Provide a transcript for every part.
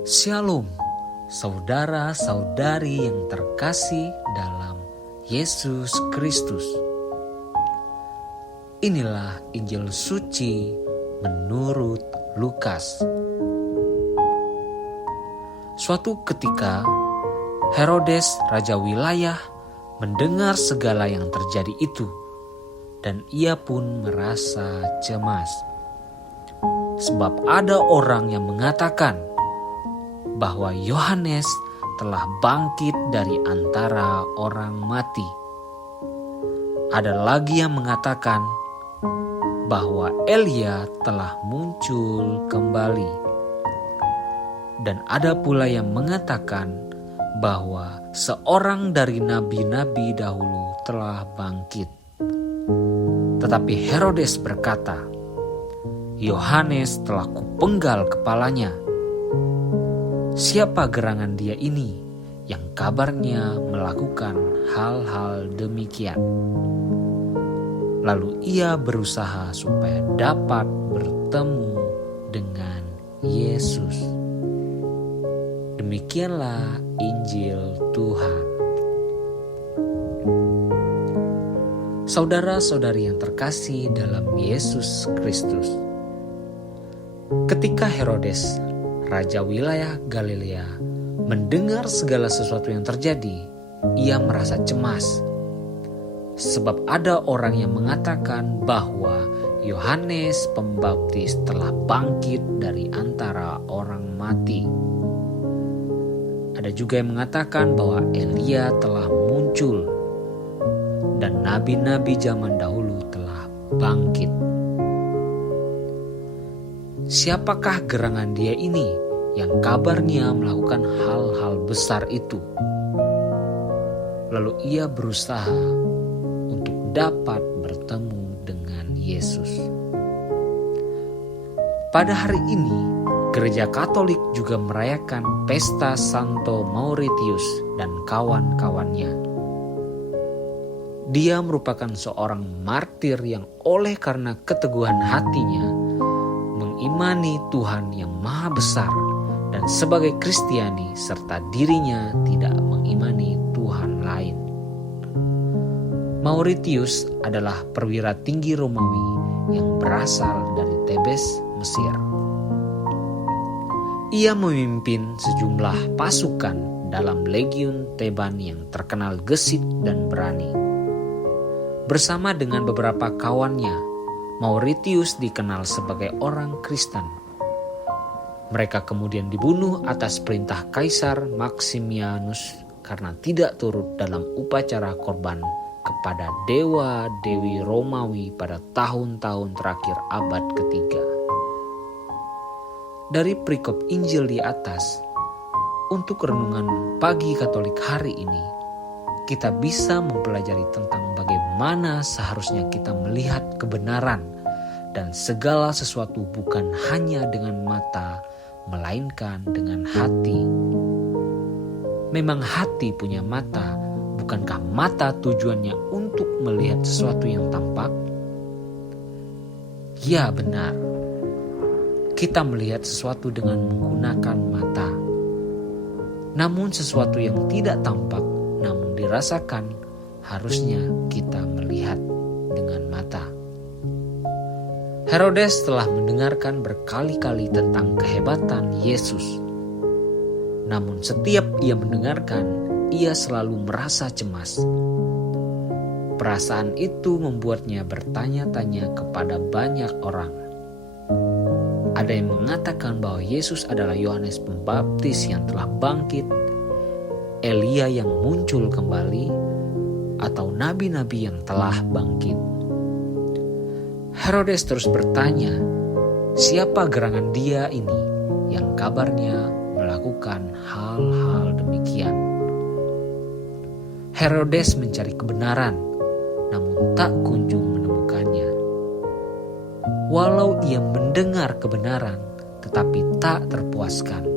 Shalom, saudara-saudari yang terkasih dalam Yesus Kristus. Inilah Injil suci menurut Lukas. Suatu ketika, Herodes, raja wilayah, mendengar segala yang terjadi itu, dan ia pun merasa cemas. Sebab ada orang yang mengatakan bahwa Yohanes telah bangkit dari antara orang mati. Ada lagi yang mengatakan bahwa Elia telah muncul kembali. Dan ada pula yang mengatakan bahwa seorang dari nabi-nabi dahulu telah bangkit. Tetapi Herodes berkata, Yohanes telah kupenggal kepalanya. Siapa gerangan dia ini yang kabarnya melakukan hal-hal demikian? Lalu ia berusaha supaya dapat bertemu dengan Yesus. Demikianlah Injil Tuhan. Saudara-saudari yang terkasih dalam Yesus Kristus. Ketika Herodes, raja wilayah Galilea, mendengar segala sesuatu yang terjadi, ia merasa cemas. Sebab ada orang yang mengatakan bahwa Yohanes Pembaptis telah bangkit dari antara orang mati. Ada juga yang mengatakan bahwa Elia telah muncul dan nabi-nabi zaman dahulu telah bangkit. Siapakah gerangan dia ini yang kabarnya melakukan hal-hal besar itu? Lalu ia berusaha untuk dapat bertemu dengan Yesus. Pada hari ini, Gereja Katolik juga merayakan pesta Santo Mauritius dan kawan-kawannya. Dia merupakan seorang martir yang oleh karena keteguhan hatinya mengimani Tuhan yang Maha Besar dan sebagai Kristiani serta dirinya tidak mengimani Tuhan lain. Mauritius adalah perwira tinggi Romawi yang berasal dari Tebes, Mesir. Ia memimpin sejumlah pasukan dalam Legiun Theban yang terkenal gesit dan berani. Bersama dengan beberapa kawannya, Mauritius dikenal sebagai orang Kristen. Mereka kemudian dibunuh atas perintah Kaisar Maximianus karena tidak turut dalam upacara korban kepada dewa-dewi Romawi pada tahun-tahun terakhir abad ketiga. Dari perikop Injil di atas, untuk renungan pagi Katolik hari ini, kita bisa mempelajari tentang bagaimana seharusnya kita melihat kebenaran dan segala sesuatu bukan hanya dengan mata, melainkan dengan hati. Memang hati punya mata, bukankah mata tujuannya untuk melihat sesuatu yang tampak? Ya, benar. Kita melihat sesuatu dengan menggunakan mata. Namun sesuatu yang tidak tampak namun dirasakan, harusnya kita melihat dengan mata. Herodes telah mendengarkan berkali-kali tentang kehebatan Yesus. Namun setiap ia mendengarkan, ia selalu merasa cemas. Perasaan itu membuatnya bertanya-tanya kepada banyak orang. Ada yang mengatakan bahwa Yesus adalah Yohanes Pembaptis yang telah bangkit, Elia yang muncul kembali, atau nabi-nabi yang telah bangkit. Herodes terus bertanya, siapa gerangan dia ini yang kabarnya melakukan hal-hal demikian? Herodes mencari kebenaran, namun tak kunjung menemukannya. Walau ia mendengar kebenaran, tetapi tak terpuaskan.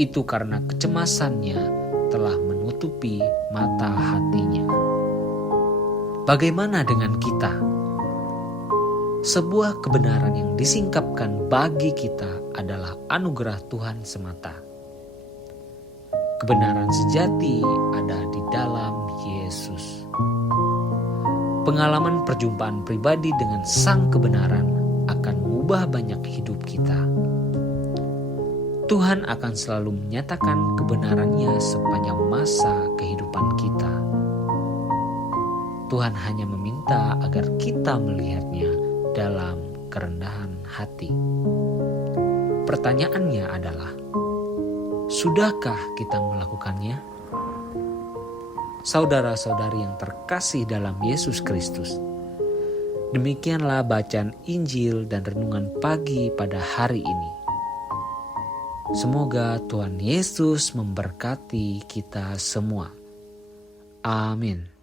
Itu karena kecemasannya telah menutupi mata hatinya. Bagaimana dengan kita? Sebuah kebenaran yang disingkapkan bagi kita adalah anugerah Tuhan semata. Kebenaran sejati ada di dalam Yesus. Pengalaman perjumpaan pribadi dengan Sang Kebenaran akan mengubah banyak hidup kita. Tuhan akan selalu menyatakan kebenarannya sepanjang masa kehidupan kita. Tuhan hanya meminta agar kita melihatnya dalam kerendahan hati. Pertanyaannya adalah, sudahkah kita melakukannya? Saudara-saudari yang terkasih dalam Yesus Kristus, demikianlah bacaan Injil dan renungan pagi pada hari ini. Semoga Tuhan Yesus memberkati kita semua. Amin.